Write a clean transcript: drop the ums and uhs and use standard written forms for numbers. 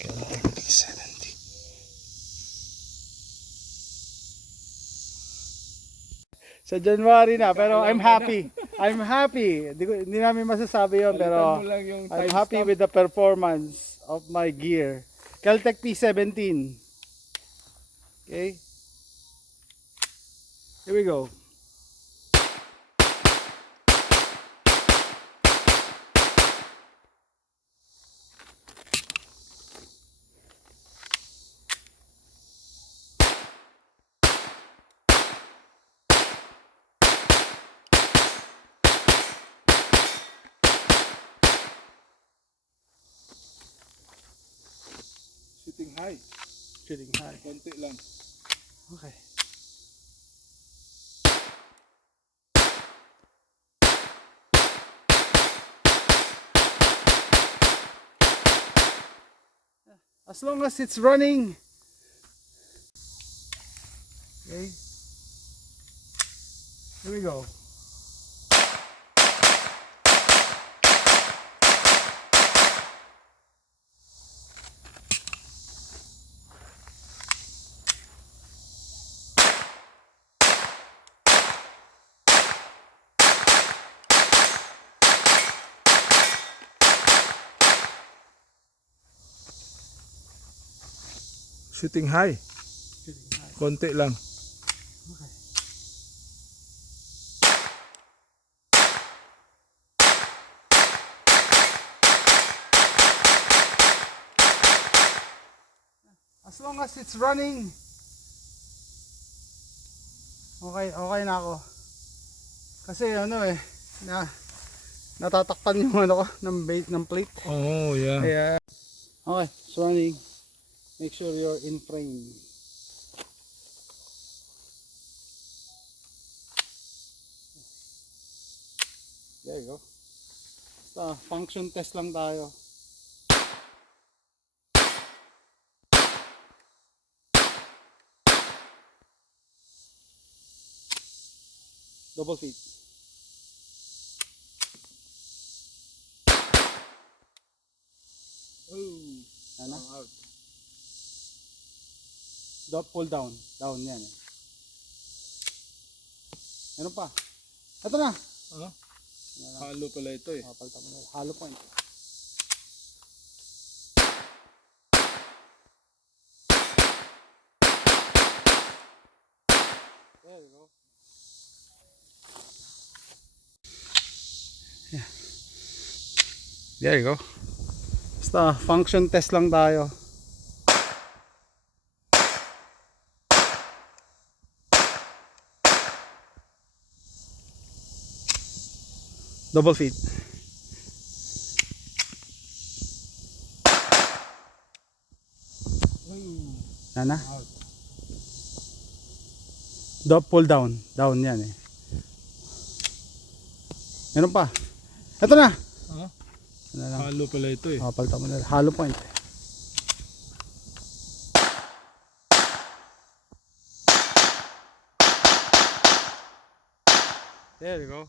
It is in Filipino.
Caltech P70. Sa January na, pero I'm happy. I'm happy. Hindi namin masasabi yon, pero I'm happy with the performance of my gear. Caltech P17. Okay. Here we go. Shooting high. Shooting high. Konti lang. Okay. As long as it's running. Okay. Here we go. Shooting high. Shooting high. Konti lang. Okay. As long as it's running. Okay na ako. Kasi natatakpan yung ano ko ng bait ng plate. Oh, yeah. Kaya okay, it's running. Make sure you're in frame. There you go. Basta function test lang tayo. Double feet. Oh. Ano? Out. Pull down. Down yan eh. Meron pa. Ito na. Ah? Halo pala ito eh. Palta mo na. Hollow point. There you go. Yeah. There you go. Basta function test lang tayo. Double feet. Sana? Pull down. Down yan eh. Meron pa. Ito na. Ah? Ano lang. Halo pala ito eh. Palta mo na. Hollow point. There you go.